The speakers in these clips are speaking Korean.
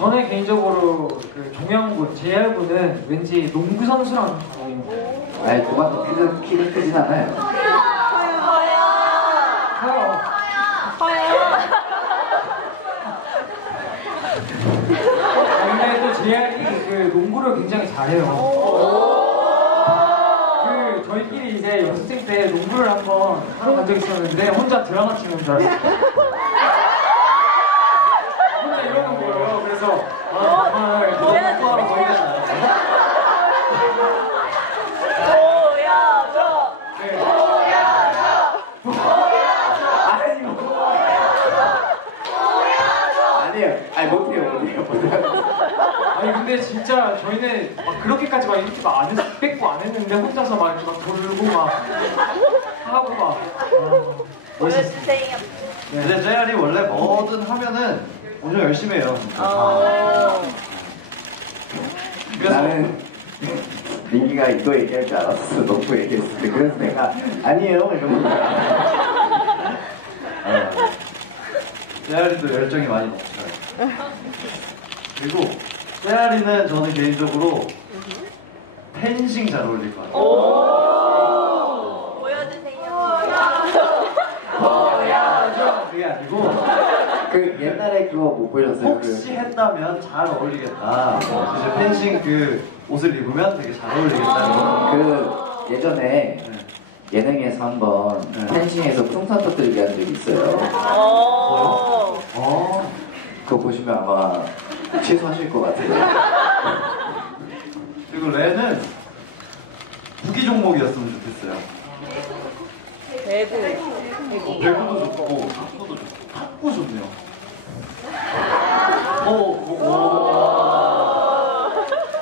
저는 개인적으로 그 종영군, JR군은 왠지 농구 선수랑 어울리는 것 같아요. 아니 그만큼 키는, 키는 크진 않아요. 커요. 아, 근데 또 JR이 그 농구를 굉장히 잘해요. 그 저희끼리 이제 연습생 때 농구를 한번 하러 간 적이 있었는데 혼자 드라마 치는 줄 알았어요. 혼자 이러는 거예요. 그래서 아 정말 너무 공부하러 가야겠다. 네. 아니 뭐. 아니에요. 아니 못해요 못해요 못해요. 아니 근데 진짜 저희는 막 그렇게까지 막 이렇게 막안 했, 했는데 혼자서 막 이렇게 막 돌고 막 하고 막 아, 멋있었어요. 네. 근데 JR이 원래 뭐든 하면은 엄청 열심히 해요. 진짜. 어. 그래서 나는 민기가 이거 얘기할 줄 알았어. 너무 얘기했을 때. 그래서 내가 아니에요 이러는 거야. JR이도 열정이 많이 넘쳐요. 그리고 JR이는 저는 개인적으로 펜싱 잘 어울릴 것 같아요. 그게 아니고 그 옛날에 그거 못 보셨어요? 혹시 했다면 잘 어울리겠다. 어, 이제 펜싱 그 옷을 입으면 되게 잘 어울리겠다. 그, 그 예전에 네. 예능에서 한번 네. 펜싱에서 풍선 터뜨리게 한 적이 있어요. 어, 그거 보시면 아마 취소하실 것 같아요. 그리고 레는 구기 종목이었으면 좋겠어요. 배구. 어, 배구도 좋고 탁구도 좋고 탁구 좋네요. 오, 오, 오.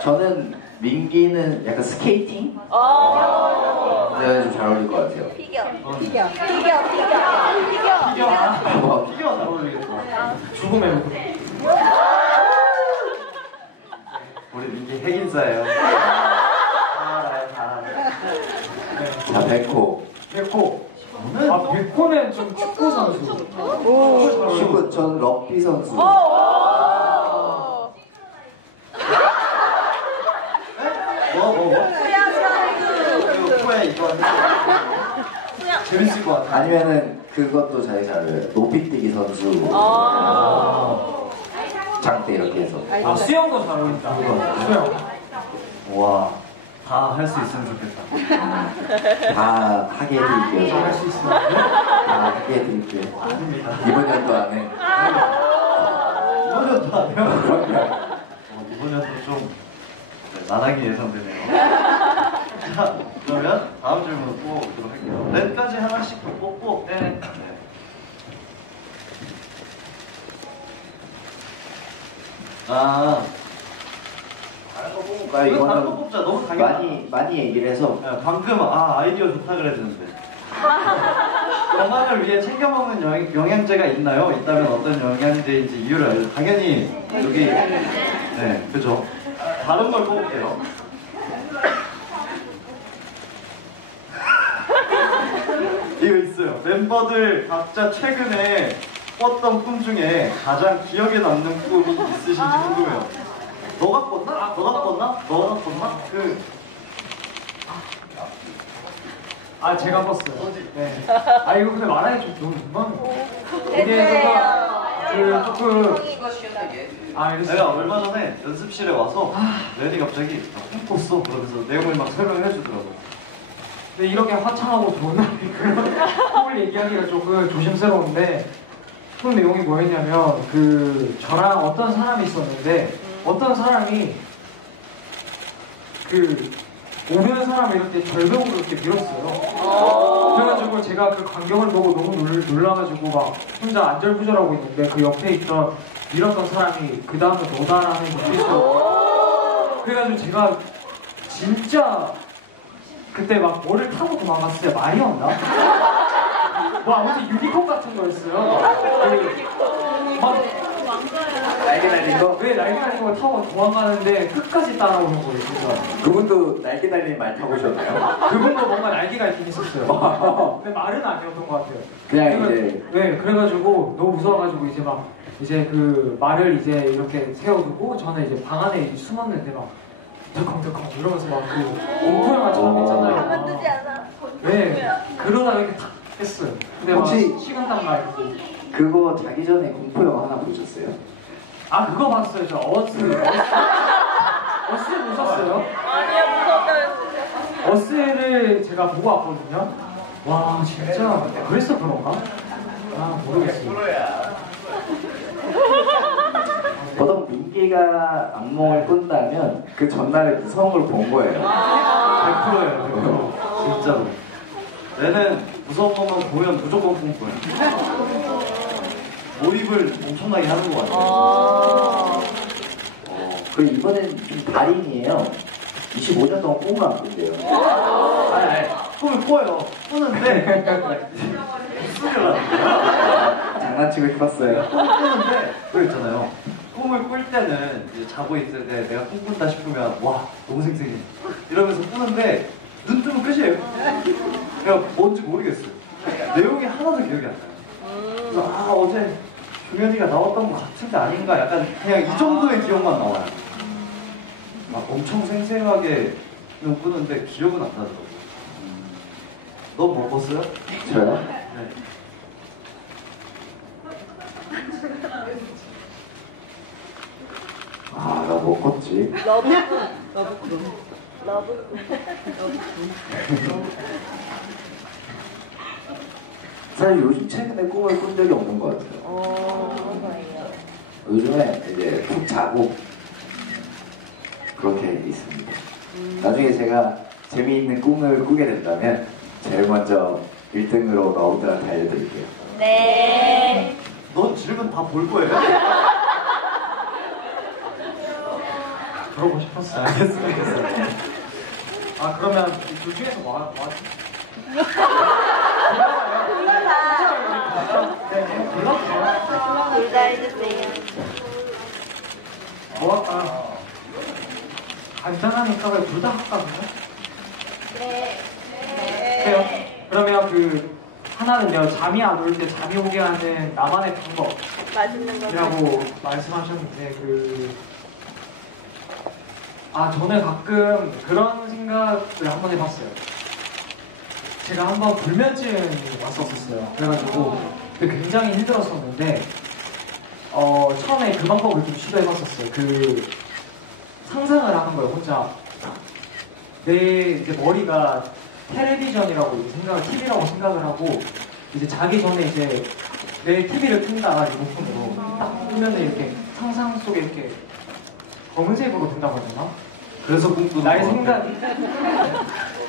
저는 민기는 약간 스케이팅? 어. 네, 좀잘 어울릴 것 같아요. 피겨. 피겨. 피겨. 피겨. 피겨. 피겨 아, 뭐, 피겨 잘 어울리겠다. 죽음의. 우리 민기 핵인싸예요. 다 알아요, 다 알아요. 자, 백호. 백호. 저는 아 백호는 좀 축구 선수. 축구, 전 럭비 선수. 뭐, 뭐, 뭐? 후에 이거 재밌을 것 같아. 아니면은 그것도 잘 잘해요. 높이뛰기 선수. 어. 장대 이렇게 해서. 아 수영도 잘 어울린다. 수영. 와, 다 할 수 있으면 좋겠다. 다 하게 해드릴게요. 잘할 수 있으면. 다 하게 해드릴게요. 아닙니다. 이번 연도 안에. 이번 년도 아니요? 어, 이번 년도 좀 네, 나락이 예상되네요. 자, 그러면 다음 질문 뽑아보도록 할게요. 넷까지 하나씩 더 뽑고, 네. 네. 아, 아, 이거 다른 거 이거는 뽑자. 너무 당연하다. 많이, 많이 얘기를 해서. 야, 방금 아 아이디어 좋다 그래야 되는데 건강을 위해 챙겨 먹는 영양, 영양제가 있나요? 있다면 어떤 영양제인지 이유를 알려 당연히 여기 네 그죠 다른 걸 뽑을게요 이거 있어요 멤버들 각자 최근에 꿨던 꿈 중에 가장 기억에 남는 꿈이 있으신지 궁금해요 너가 꿨나? 너가 꿨나? 너가 꿨나? 그 아 제가 봤어요. 네. 아 이거 근데 말하기 좀 너무 민망해. 여기에서가 그 조금 아 내가 이랬어요. 얼마 전에 연습실에 와서 레디 갑자기 나꿈 꿨어 그러면서 내용을 막 설명을 해주더라고 근데 이렇게 화창하고 좋은 날에 그런 꿈을 얘기하기가 조금 조심스러운데 꿈 내용이 뭐였냐면 그 저랑 어떤 사람이 있었는데 어떤 사람이 그 오는 사람을 이렇게 절벽으로 이렇게 밀었어요. 그래가지고 제가 그 광경을 보고 너무 놀, 놀라가지고 막 혼자 안절부절하고 있는데 그 옆에 있던 밀었던 사람이 그 다음에 너다라는 눈빛으로 그래가지고 제가 진짜 그때 막 뭐를 타고 도망갔을 때 말이었나? 뭐 아무튼 유니콘 같은 거였어요. 그, 막 날개 달린 거? 왜 날개 달린 걸 타고 도망가는데 끝까지 따라오는 거예요, 진짜. 그분도 날개 달린 말 타보셨나요? 그분도 뭔가 날개가 있긴 있었어요. 근데 말은 아니었던 것 같아요. 그냥 그래가- 이제 네, 그래가지고 너무 무서워가지고 이제 막 이제 그 말을 이제 이렇게 세워두고 저는 이제 방 안에 숨었는데 막 덜컹덜컹 이러면서 막그 공포영화 처럼 있잖아요. 가만두지 않아. 네, 그러다 이렇게 탁 했어요. 근데 막 혹시- 식은땀 나. 그거 자기 전에 공포 영화 하나 보셨어요? 아 그거 봤어요 저 어스 어스 보셨어요? 아니야, 무섭다. 어스를 제가 보고 왔거든요 와 진짜 그래서 그런가? 아 모르겠어요 보통 민기가 악몽을 꾼다면 그 전날에 무서운 걸 본 거예요. 100%예요, 100%. 진짜로. 얘는 무서운 것만 보면 무조건 꿈꿔요. 몰입을 엄청나게 하는 것 같아요. 아. 어, 그리고 이번엔 좀 달인이에요. 25년 동안 꿈을 안 꾼대요. 아니, 아니, 꿈을 꿔요. 꾸는데, 장난치고 싶었어요. 꿈을 꾸는데, 그거 있잖아요. 꿈을 꿀 때는 이제 자고 있을 때 내가 꿈꾼다 싶으면, 와, 너무 생생해. 이러면서 꾸는데, 눈 뜨면 끝이에요. 그냥 뭔지 모르겠어요. 내용이 하나도 기억이 안 나요. 그래서, 아, 어제 종현이가 나왔던 것 같은데 아닌가? 약간 그냥 이 정도의 기억만 나와요. 막 엄청 생생하게 꾸는데 기억은 안 나더라고요. 너뭐 꿨어요? 저요? 네. 아, 나뭐 꿨지? 러브. 러브. 러브. 사실 요즘 최근에 꿈을 꾼 적이 없는 것 같아요. 어, 그런 거예요. 요즘에 이제 푹 자고 그렇게 있습니다. 나중에 제가 재미있는 꿈을 꾸게 된다면 제일 먼저 1등으로 너희들한테 알려드릴게요. 네. 넌 질문 다 볼 거예요? 그러고 싶었어요 알겠습니다. 아 그러면 이 둘 중에서 뭐, 뭐 하지? 골라라. 네 골라주세요 둘다 해주세요. 뭐 할까? 간단하니까 왜 둘 다 할까 그냥? 네. 해요? 그러면 그 하나는요 잠이 안 올 때 잠이 오게 하는 나만의 방법 맛있는 거. 이라고 말씀하셨는데 그 아, 저는 가끔 그런 생각을 한 번 해봤어요. 제가 한 번 불면증이 왔었었어요. 그래가지고 굉장히 힘들었었는데 어, 처음에 그 방법을 좀 시도해봤었어요. 그 상상을 하는 거예요, 혼자. 내 이제 머리가 텔레비전이라고 이제 생각을, TV라고 생각을 하고 이제 자기 전에 이제 내 TV를 끈다, 리모컨으로. 딱 끄면은 이렇게 상상 속에 이렇게 검은색으로 된다고 하나? 그래서 꿈꾸는 나의 것 생각이. 같아요.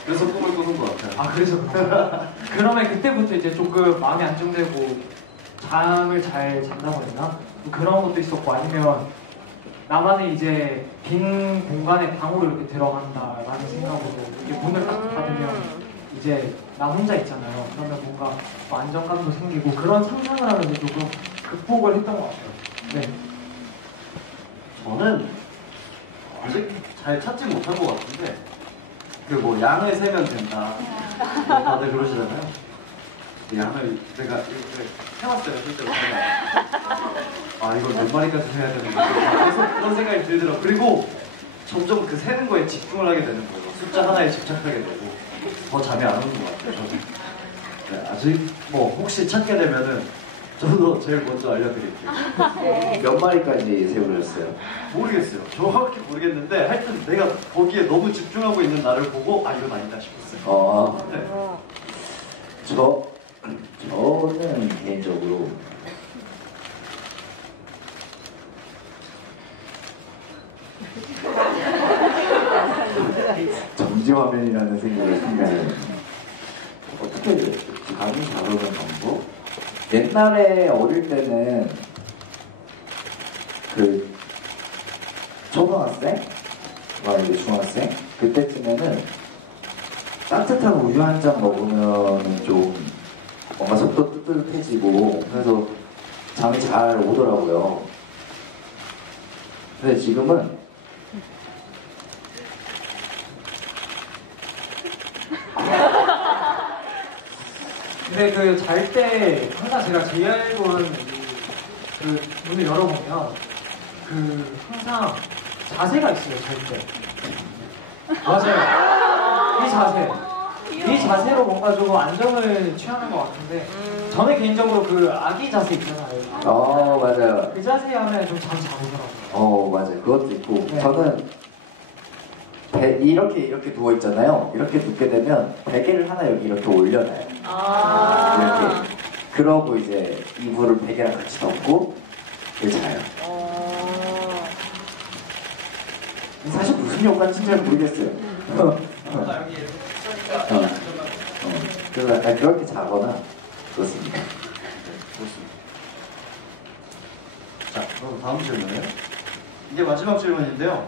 그래서 꿈을 꾸는 것 같아요. 아, 그래서. 그러면 그때부터 이제 조금 마음이 안정되고 잠을 잘 잔다고 했나? 그런 것도 있었고 아니면 나만의 이제 빈 공간에 방으로 이렇게 들어간다라는 생각으로 이렇게 문을 딱 닫으면 이제 나 혼자 있잖아요. 그러면 뭔가 뭐 안정감도 생기고 그런 상상을 하면서 조금 극복을 했던 것 같아요. 네. 저는 아직 잘 찾지 못한 것 같은데 그 뭐 양을 세면 된다. 뭐 다들 그러시잖아요. 그 양을 제가 이렇게 해왔어요 실제로. 아 이걸 몇 마리까지 해야 되는 거야 계속 그런 생각이 들더라고요. 그리고 점점 그 세는 거에 집중을 하게 되는 거예요. 숫자 하나에 집착하게 되고 더 잠이 안 오는 것 같아요 저는. 네, 아직 뭐 혹시 찾게 되면은 저도 제일 먼저 알려드릴게요 몇 마리까지 세우셨어요? 모르겠어요. 정확히 모르겠는데 하여튼 내가 거기에 너무 집중하고 있는 나를 보고 아 이건 아니다 싶었어요. 어, 네. 저, 저는 개인적으로 정지화면이라는 생각을 순간 어떻게 잘 오는 방법? 옛날에 어릴 때는 그 초등학생, 와 이제 중학생 그때쯤에는 따뜻한 우유 한 잔 먹으면 좀 뭔가 속도 뜨뜻해지고 그래서 잠이 잘 오더라고요. 근데 지금은 근데 그 잘 때 항상 제가 알고는 그 문을 열어보면 그 항상 자세가 있어요 절대 맞아요 이 자세 이 자세로 뭔가 조금 안정을 취하는 것 같은데 저는 개인적으로 그 아기 자세 있잖아요 어 맞아요. 그 자세 하면 좀 잠이 잘 오더라고요 어 맞아요. 그것도 있고 네. 저는 배, 이렇게 이렇게 누워 있잖아요. 이렇게 눕게 되면 베개를 하나 여기 이렇게 올려놔요. 아. 이렇게 그러고 이제 이불을 베개랑 같이 덮고 이렇게 자요. 어. 사실 무슨 효과인지 잘 모르겠어요. 어, 어. 그래서 약간 그렇게 자거나 그렇습니다. 좋습니다. 자, 그럼 다음 질문이에요. 이게 마지막 질문인데요.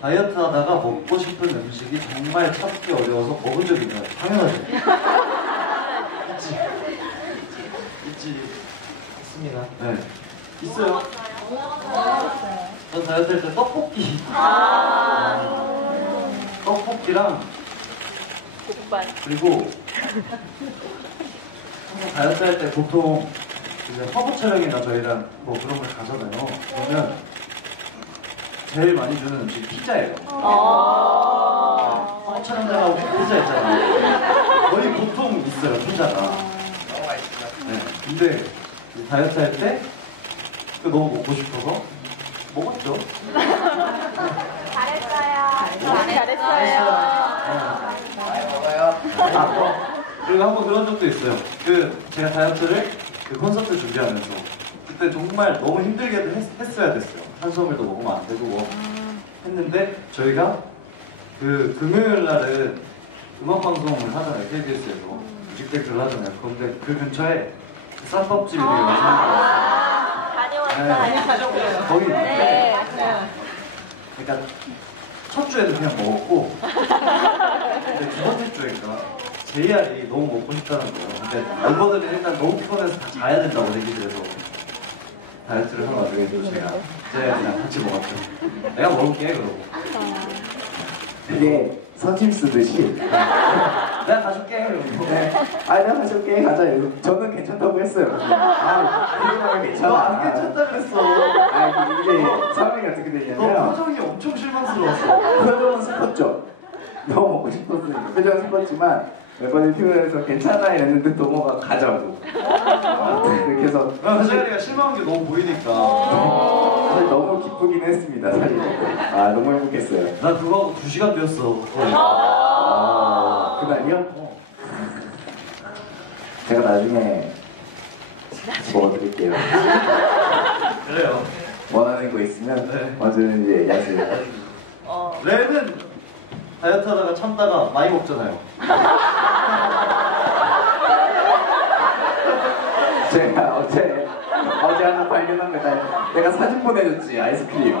다이어트 하다가 먹고 싶은 음식이 정말 찾기 어려워서 먹은 적 있나요? 당연하죠. 있지. 있지. 있습니다 네. 있어요. 전 다이어트 할 때 떡볶이. 떡볶이랑 국반. 그리고 항상 다이어트 할 때 보통 이제 화보 촬영이나 저희랑 뭐 그런 걸 가잖아요. 그러면 제일 많이 주는 음식 피자예요. 어. 화보 촬영장하고 피자 있잖아요. 거의 보통 있어요, 피자가. 네. 근데 그 다이어트 할 때 너무 먹고 싶어서 먹었죠. 잘했어요. 잘했어요. 그리고 한 번 그런 적도 있어요. 그 제가 다이어트를 그 콘서트 준비하면서 그때 정말 너무 힘들게 했, 어야 됐어요. 탄수화물도 먹으면 안 되고 뭐 했는데 저희가 그 금요일 날은 음악 방송을 하잖아요. KBS에서 뮤직뱅크를 하잖아요. 그런데 그 근처에 그 쌈밥집이 되게 많이 다녀왔어요. 네. 거의 네. 그러니까 첫 주에는 그냥 먹었고 근데 두 번째 주에니까 JR이 너무 먹고 싶다는 거예요. 근데 멤버들이 일단 너무 피곤해서 다 자야 된다고 얘기를 해서 다이어트를 하는 와중에 또 제가 JR이랑 같이 먹었죠. 내가 먹을게 그러고 그게 선심 쓰듯이 내가 가줄게 그러고 네. 아 내가 가져올게 가자 이러고 저는 괜찮다고 했어요. 아 피곤하면 괜찮아. 너안 괜찮다 그랬어. 아 이게 상황이 어떻게 너 되냐면 표정이 엄청 실망스러웠어. 표정은 슬펐죠. 너무 먹고 싶었으니까 표정은 슬펐지만 멤버들이 피곤해서 괜찮아 이랬는데 도모가 가자고. 아, 그렇게 해서 아, JR이가 실망한 게 너무 보이니까 사실 너무 기쁘긴 했습니다 사실. 아 너무 행복했어요. 나 그거 하고 두 시간 뛰었어. 거의. 아, 그날이요? 제가 나중에 먹어드릴게요. 그래요. 원하는 거 있으면 네. 언제든지 얘기하세요. 어. 랩은 다이어트 하다가 참다가 많이 먹잖아요. 제가 어제 어제 하나 발견한 거다. 내가 사진 보내줬지 아이스크림.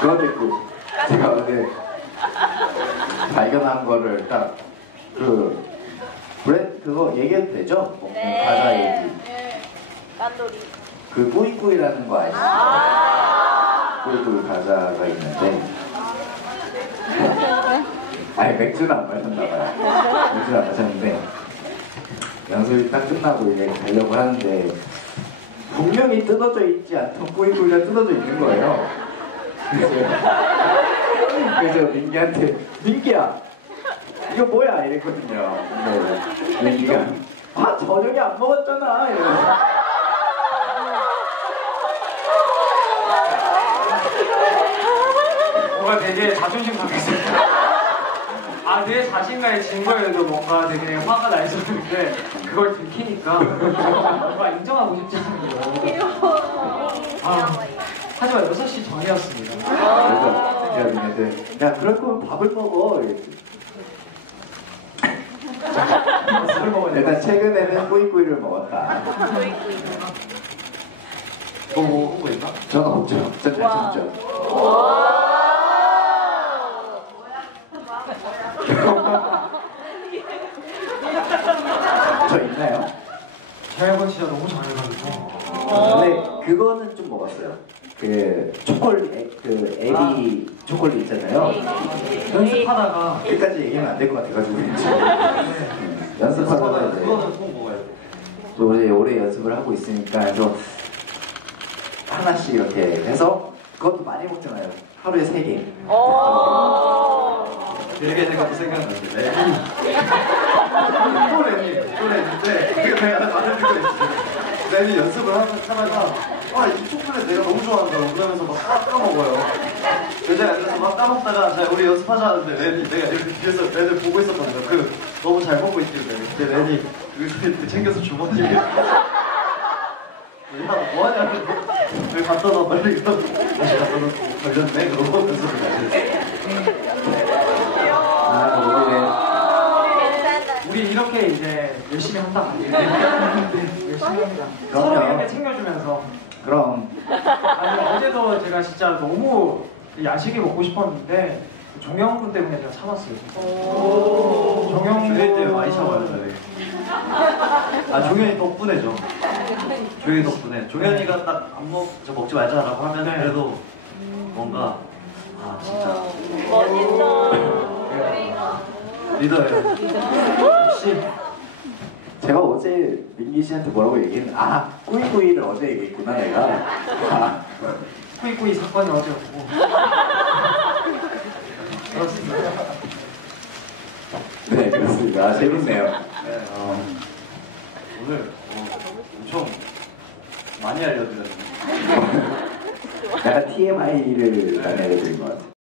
그거 됐고 제가 어제 발견한 거를 딱그 브랜드 그거 얘기해도 되죠? 뭐, 과자 얘기. 네. 깐돌이. 그 꾸이꾸이라는 거 아시죠? 꾸이꾸이 과자가 있는데 아니 맥주는 안 마셨나 봐요. 맥주는 안 마셨는데. 연습이 딱 끝나고 이제 가려고 하는데 분명히 뜯어져 있지 않던 꾸이꾸이가 뜯어져 있는 거예요. 그래서 그래서 민기한테 민기야 이거 뭐야? 이랬거든요. 근데 민기가 아 저녁에 안 먹었잖아. 이러면서. 뭔가 되게 자존심 상했어요. 아, 내 자신감에 진 거에도 뭔가 되게 화가 나 있었는데, 그걸 들키니까 뭔가 인정하고 싶지 않은 거예요. 아, 하지만 6시 전이었습니다. 그래서 제가 민기한테 야 그럴 거면 밥을 먹어 먹어야 돼. 일단 최근에는 꾸이꾸이를 먹었다 너뭐 하고 있나? 저는 없죠 전잘 와. 참죠 저 있나요? 저희가 진짜 너무 잘해가지고. 근데 그거는 좀 먹었어요 그 초콜릿 애- 그 에비 초콜릿 있잖아요 연습하다가 끝까지 얘기하면 안 될 것 같아가지고 음, 연습하다가 이제 그거는 꼭 먹어야 돼. 또 이제 오래 연습을 하고 있으니까 그래서 하나씩 이렇게 해서 그것도 많이 먹잖아요. 하루에 세 개. 오. 되게 생각도 생각나는데 레니 또 레니 또 레니인데 그게 내가 말을 듣고 있어요 레니 연습을 하- 하다가 아 이 초콜릿 내가 너무 좋아한다고 그러면서 막 까, 까먹어요. 여자에 앉아서 막 까먹다가 자 우리 연습하자 하는데 레니 내가 이렇게 뒤에서 레니를 보고 있었거든요. 그 너무 잘 먹고 있길래. 근데 레니 그 챙겨서 주머니에 야 뭐하냐 왜 갖다 놔? 빨리 다시 갖다 놓고 걸렸네. 그러고 연습을 다시 아, 이렇게 이제 열심히 한다. 열심히 합니다. 그럼요. 서로 이렇게 챙겨주면서. 그럼 아니 어제도 제가 진짜 너무 야식이 먹고 싶었는데 종영 군 때문에 제가 참았어요. 진짜. 종영 종현이 때문에 군- 많이 참아요, 저희. 아, 종현이 덕분에죠. 종현이 덕분에. 종현이가 딱 안 먹, 저 먹지 말자라고 하면 네. 그래도 뭔가, 아, 진짜. 멋있어. 리더예요. 역시 제가 어제 민기 씨한테 뭐라고 얘기했는데 아 꾸이꾸이를 어제 얘기했구나 내가 아, 꾸이꾸이 사건이 어제였고. 그렇습니다. 네 그렇습니다 아, 재밌네요 네, 어, 오늘 어, 엄청 많이 알려드렸네요. 약간 TMI를 많이 알려드린 것 같아요